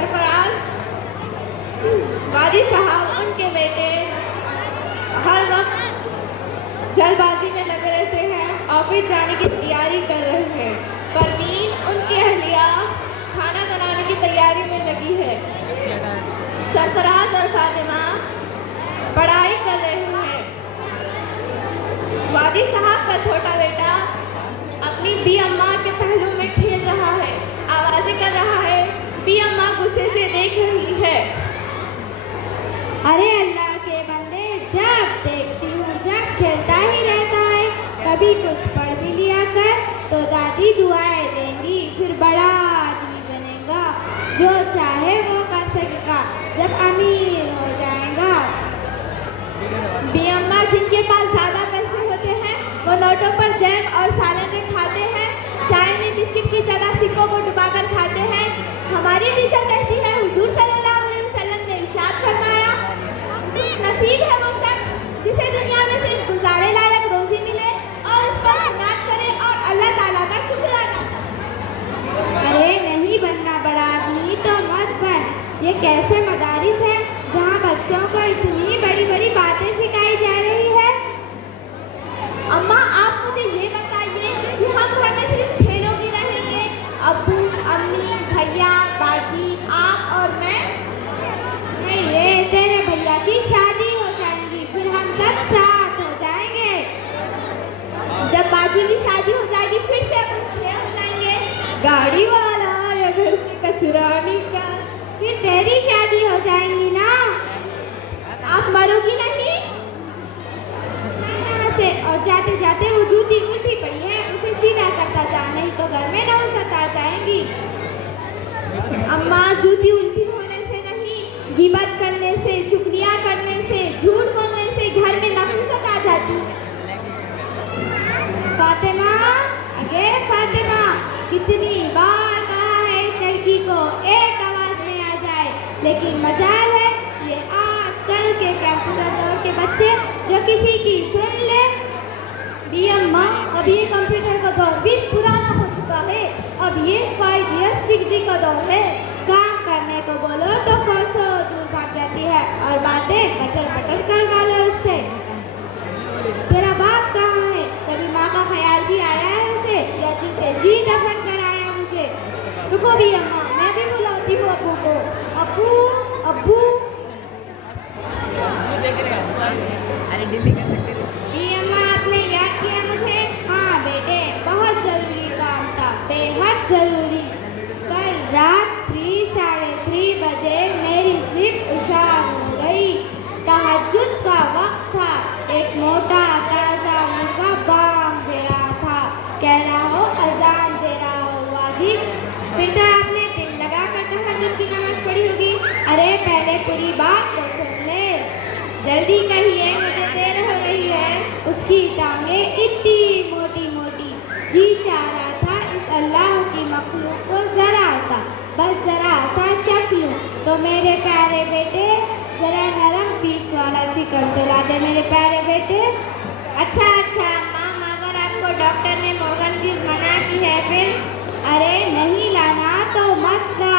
सरफराज वाजी साहब उनके बेटे हर वक्त जल्दबाजी में लगे रहते हैं, ऑफिस जाने की तैयारी कर रहे हैं। परवीन उनकी अहलिया खाना बनाने की तैयारी में लगी है। सरफराज और फातिमा पढ़ाई कर रहे हैं। वाजी साहब का छोटा बेटा अपनी बी अम्मा के पहलू में खेल रहा है, आवाजें कर रहा है। बी अम्मा गुस्से से देख रही है। अरे अल्लाह के बंदे, जब देखती हूँ जब खेलता ही रहता है। कभी कुछ पढ़ भी लिया कर तो दादी दुआएं देंगी, फिर बड़ा आदमी बनेगा, जो चाहे वो कर सकेगा जब अमीर हो जाएगा। बी अम्मा जिनके पास ज़्यादा पैसे होते हैं वो नोटों पर जैम और सालन खाते हैं, चाय में बिस्किट की जगह सिक्कों को डुबाकर खाते हैं। हमारी टीचर कहती है हुजूर सल्लल्लाहु अलैहि वसल्लम ने इरशाद फरमाया, नसीब है वो शख्स जिसे दुनिया में सिर्फ गुजारे लायक रोजी मिले और उस पर इनात करे और अल्लाह ताला का शुक्र अदा करे। अरे नहीं बनना बड़ा आदमी तो मत बन। ये कैसे मदारिस है जहाँ बच्चों को इतनी बड़ी बड़ी बातें सिखाई जा रही है। अम्मा आप मुझे ये बताइए कि हम घर में सिर्फ 6 लोग ही रहेंगे, अब्बू, अम्मी, भैया, बाजी, आप और मैं? नहीं, ये तेरे भैया की शादी हो जाएगी, फिर हम सब साथ हो जाएंगे। जब बाजी की शादी हो जाएगी फिर से अपन 6 हो जाएंगे। गाड़ी वाला या घर से कचरा निकाल, फिर तेरी शादी हो जाएंगी ना। आप मरोगी नहीं? यहाँ से और जाते जाते वो जूती उल्टी पड़ी है, उसे सीधा करता जा, नहीं तो घर में नौसत आ जाएंगी। अम्मा जूती उल्टी होने से नहीं, गिबत करने से, चुगलियाँ करने से, झूठ बोलने से घर में नफूसत आ जाती है। फातिमा, अगे फातिमा, कितनी बार कहा है इस लड़की को एक आवाज में आ जाए, लेकिन मजाल है ये आजकल के कंप्यूटर दौर के बच्चे जो किसी की सुन ले। बी अम्मा, अब ये कंप्यूटर का दौर भी पुराना हो चुका है, अब ये 5G या 6G का दौर है। काम करने को बोलो तो कोसों दूर भाग जाती है और बातें बटर बटर करवा लो उससे। तेरा बाप कहाँ है? कभी माँ का ख्याल भी आया है उसे, या जीते जी दफन कराया मुझे? रुको भी अम्मा, मैं भी बुलाती हूँ अब्बू को। अब्बू, अब्बू। जी अम्मा, आपने याद किया मुझे? हाँ बेटे, बहुत जरूरी काम था, बेहद जरूरी। कल रात 3:30 बजे मेरी स्लिप उशार हो गई। तहज्जुद का वक्त था। एक मोटा ताजा मुर्गा बांग दे रहा था, कह रहा हो अजान दे रहा हो वाजिब। फिर तो आपने दिल लगा कर तहज्जुद की नमाज पढ़ी होगी। अरे पहले पूरी बात तो सुन ले। जल्दी कहिए, मुझे देर हो रही है। उसकी टांगे इतनी मोटी मोटी, जी चाह रहा था इस अल्लाह की मखलूक को जरा सा, बस जरा सा चख लूं। तो मेरे प्यारे बेटे, जरा नरम पीस वाला चिकन तो ला दे मेरे प्यारे बेटे। अच्छा अच्छा अम्मा, मगर आपको डॉक्टर ने मुर्गन की मना की है फिर? अरे नहीं लाना तो मत ला,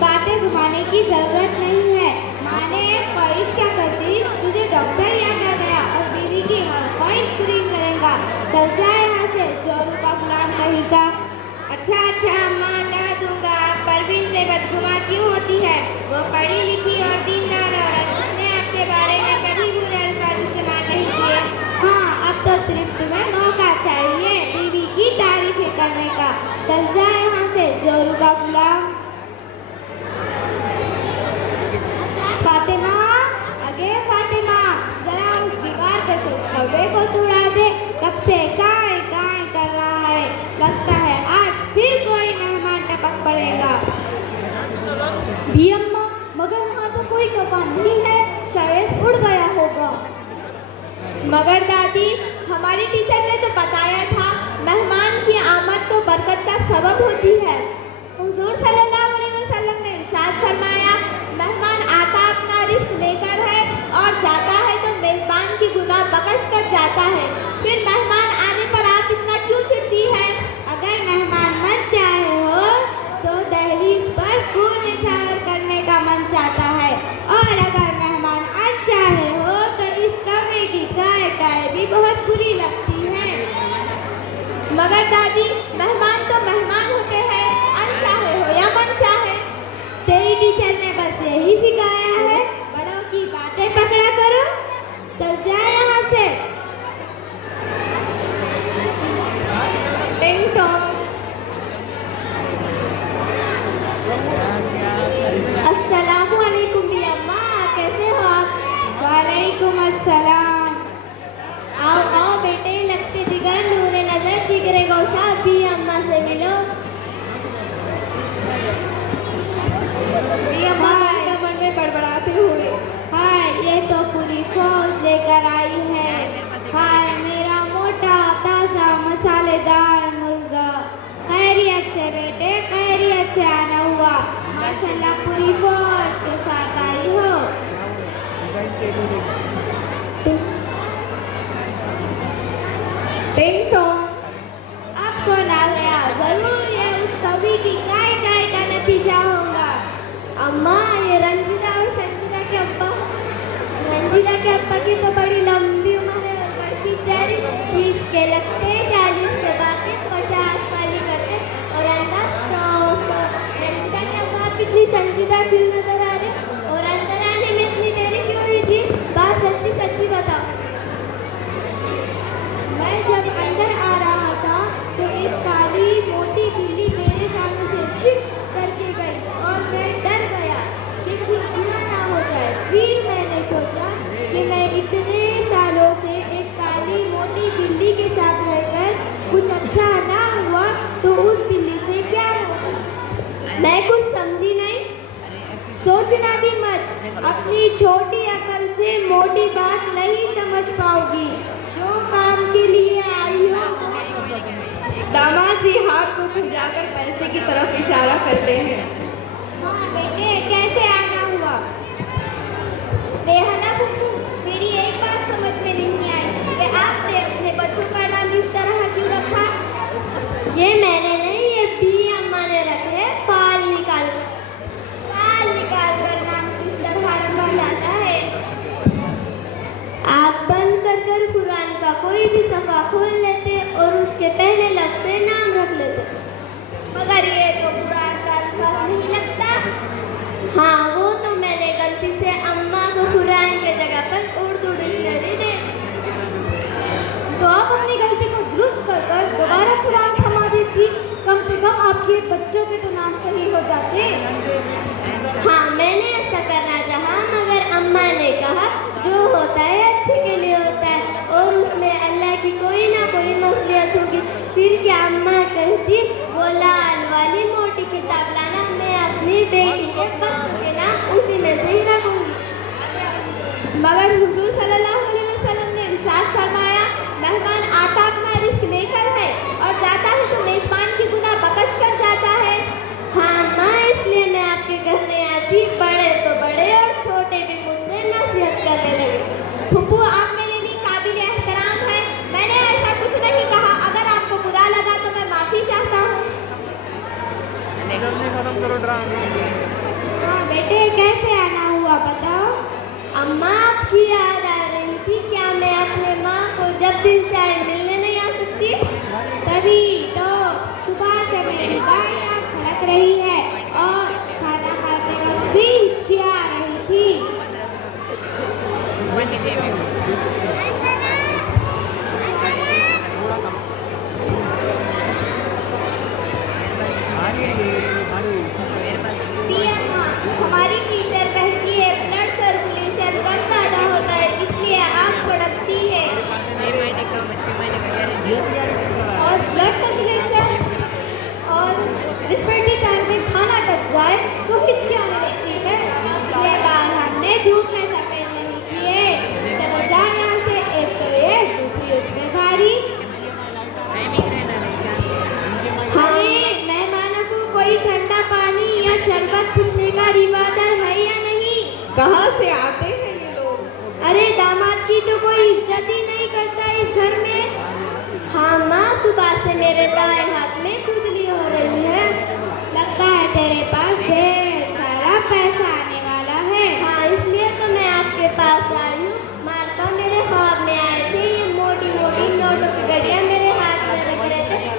बातें घुमाने की जरूरत नहीं है। माने ख्वाहिश क्या करती, तुझे डॉक्टर याद आ गया और बीवी की हर ख्वाहिश पूरी करेगा। चल जा यहाँ से, जोरू का गुलाम नहीं का। अच्छा अच्छा अम्मा, ला दूंगा। परवीन से बदगुमा क्यों होती है? वो पढ़ी लिखी और दीनदार औरत, उसने आपके बारे में कभी बुरे अल्फाज इस्तेमाल नहीं किए। हाँ, अब तो सिर्फ तुम्हें मौका चाहिए बीवी की तारीफें करने का। चल जा यहाँ से, जोरू का गुलाम। फातिमा, अगे फातिमा, जरा उस दीवार पे से उस कौवे को तोड़ा दे, कब से काए काए कर रहा है। लगता है आज फिर कोई मेहमान टपक पड़ेगा। भी अम्मा, मगर वहाँ तो कोई कौवा नहीं है, शायद उड़ गया होगा। मगर दादी, हमारी टीचर ने तो बताया था मेहमान की आमद तो बरकत का सबब होती है। हुजूर सल्लल्लाहु अलैहि वसल्लम ने इरशाद फरमाया, मेहमान आता अपना रिस्क लेकर है और जाता है तो मेजबान की गुनाह बख्श कर जाता है। फिर मेहमान आने पर आप इतना क्यों चिढ़ती है? अगर मेहमान मत चाहे हो तो दहलीज पर फूल मगर दादी, मेहमान तो मेहमान होते हैं, अनचाहे हो या मनचाहे। तेरी टीचर ने बस यही सिखाया है, बड़ों की बातें पकड़ा करो। चल जाए यहाँ से। टिंग टोंग। अस्सलामु अलैकुम भी अम्मा, कैसे हो आप? वालेकुम अस्सलाम। आओ आओ बेटे, लगते जिगर नूरे नजर जिगरे गोशा, भी अम्मा से मिलो। भी अम्मा मन में बड़बड़ाते हुए, हाय ये तो पूरी फौज लेकर आई है। हाय मेरा मोटा ताज़ा मसालेदार मुर्गा। खैरियत से बेटे, खैरियत से आना हुआ। माशाल्लाह पूरी फौज के साथ आई हो। टिंग टोंग। अब कौन आ गया? जरूर ये उस कवि की काय काय का नतीजा होगा। अम्मा, ये रंजीदा और संजीदा के अब्बा। रंजीदा के अब्बा की तो बड़ी लंबी उम्र है और बढ़ती जा रही। 30 के लगते, 40 के बाकी, 50 वाली करते और अंदर 100। रंजीदा के अब्बा आप इतनी संजीदा क्यों नजर आ रहे और अंदर आने में इतनी देरी क्यों हुई थी? बात सच्ची सच्ची बताओ। मैं जब अंदर आ रहा था तो एक काली मोटी बिल्ली मेरे सामने से छिप करके गई और मैं डर गया कि कुछ बुरा ना हो जाए। फिर मैंने सोचा कि मैं इतने सालों से एक काली मोटी बिल्ली के साथ रहकर कुछ अच्छा ना हुआ तो उस बिल्ली से क्या होगा। मैं कुछ समझी नहीं। सोचना भी मत, अपनी छोटी अकल से मोटी बात नहीं समझ पाओगी। जो काम के लिए आई हो। दामाद जी हाथ को खुजाकर पैसे की तरफ इशारा करते हैं। हाँ बेटे, कैसे आना हुआ? रेहाना फुफू, मेरी एक बात समझ में नहीं आई कि आपने अपने बच्चों का नाम इस तरह क्यों रखा? ये मैंने नहीं, ये भी अम्मा ने रखे हैं। फाल निकाल कर नाम किस तरह रखा जाता है? आप बंद कर कुरान का कोई भी सफ़ा खोल लेते और उसके पहले लफ्ज़ से नाम रख लेते, मगर ये तो कुरान का अल्फाज नहीं लगता। हाँ, वो तो मैंने गलती से अम्मा को कुरान के जगह पर उर्दू डिक्शनरी दे। तो आप अपनी गलती को दुरुस्त कर दोबारा कुरान थमा देती। कम से कम आपके बच्चों के तो नाम सही हो जाते। हाँ, मैंने ऐसा करना चाहा, मगर अम्मा ने कहा जो होता है अच्छे के लिए होता है और उसमें अल्लाह की कोई ना कोई मसलियत होगी। फिर क्या अम्मा कहती, वो लाल वाली मोटी किताब लाना, मैं अपनी बेटी के बच्चों के नाम उसी में से ही रखूंगी। मगर हुजूर सल्लल्लाहु अलैहि वसल्लम ने इरशाद फरमाया, मेहमान आता अपना रिस्क लेकर है और जाता है तो मेजबान की गुनाह बख्श कर जाता है। हाँ माँ, इसलिए मैं आपके घर में आती। बड़े तो बड़े और छोटे भी मुझसे नसीहत करने लगे। फुप्पू, आप मेरे लिए काबिल एहतराम हैं। मैंने ऐसा कुछ नहीं कहा। अगर आपको बुरा लगा तो मैं माफ़ी चाहता हूँ। हाँ बेटे, कैसे आना हुआ बताओ? अम्मा, आपकी याद आ रही थी। क्या मैं अपने माँ को जब दिल चाहे मिलने नहीं आ सकती? तभी तो सुबह से मेरी बाइयाँ खड़क रही है और खाना खाते वक्त भी हिचकियाँ आ रही थी। हमारी टीचर कहती है ब्लड सर्कुलेशन कम ज़्यादा होता है, इसलिए आँख फड़कती है। और ब्लड सर्कुलेशन और रिस्पिरेटरी टाइम में खाना टच जाए तो हिचकी आने लगती है। ये बार हमने धूप में सफेद नहीं किए। चलो जाओ यहाँ से। एक तो ये, दूसरी उसमें भारी। अरे मेहमानों को कोई ठंडा पानी या शरबत पूछने का रिवाज है या नहीं? कहाँ से आते हैं ये लोग? अरे दामाद की तो कोई इज्जत ही नहीं करता इस घर में। हाँ माँ, सुबह से मेरे दाएं हाथ में खुजली हो रही है। लगता है तेरे पास ढेर सारा पैसा आने वाला है। हाँ, इसलिए तो मैं आपके पास आई हूँ। मारपा मेरे ख्वाब में आए थे। ये मोटी मोटी नोटों की गड्डियाँ मेरे हाथ में रख रहे थे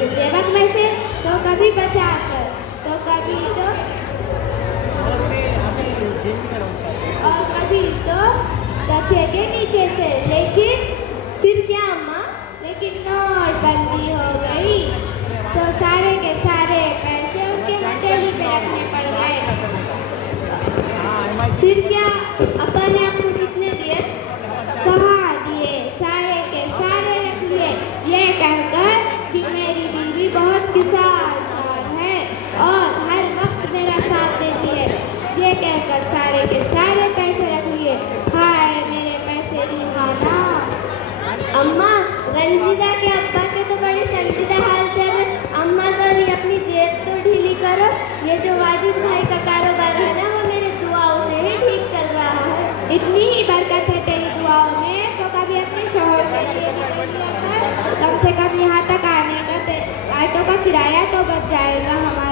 के सेवक में से, तो कभी बचा कर, तो कभी तो और कभी तो तकिए के नीचे से। लेकिन फिर क्या अम्मा? लेकिन नोटबंदी हो गई तो सारे के सारे पैसे उनके हथेली पे रखने पड़ गए। फिर क्या अब्बा ने आपको कितने दिए? कहाँ दिए, सारे के सारे रख लिए, ये कहकर कि मेरी बीवी बहुत किसार है और हर वक्त मेरा साथ देती है। ये कहकर सारे के सारे पैसे रख लिए। हाय मेरे पैसे रिहाना। अम्मा, रंजीदा के अब्बा के तो बड़े संजीदा हाल चल रहे। अम्मा कभी अपनी जेब तो ढीली करो। ये जो वाजिद भाई का कारोबार है ना, वो मेरे दुआओं से ही ठीक चल रहा है। इतनी ही बरकत है तेरी दुआओं में, तो कभी अपने शोहर के लिए भी कर लिया कर। कम से कम यहाँ तक आने का ऑटो का किराया तो बच जाएगा हमारा।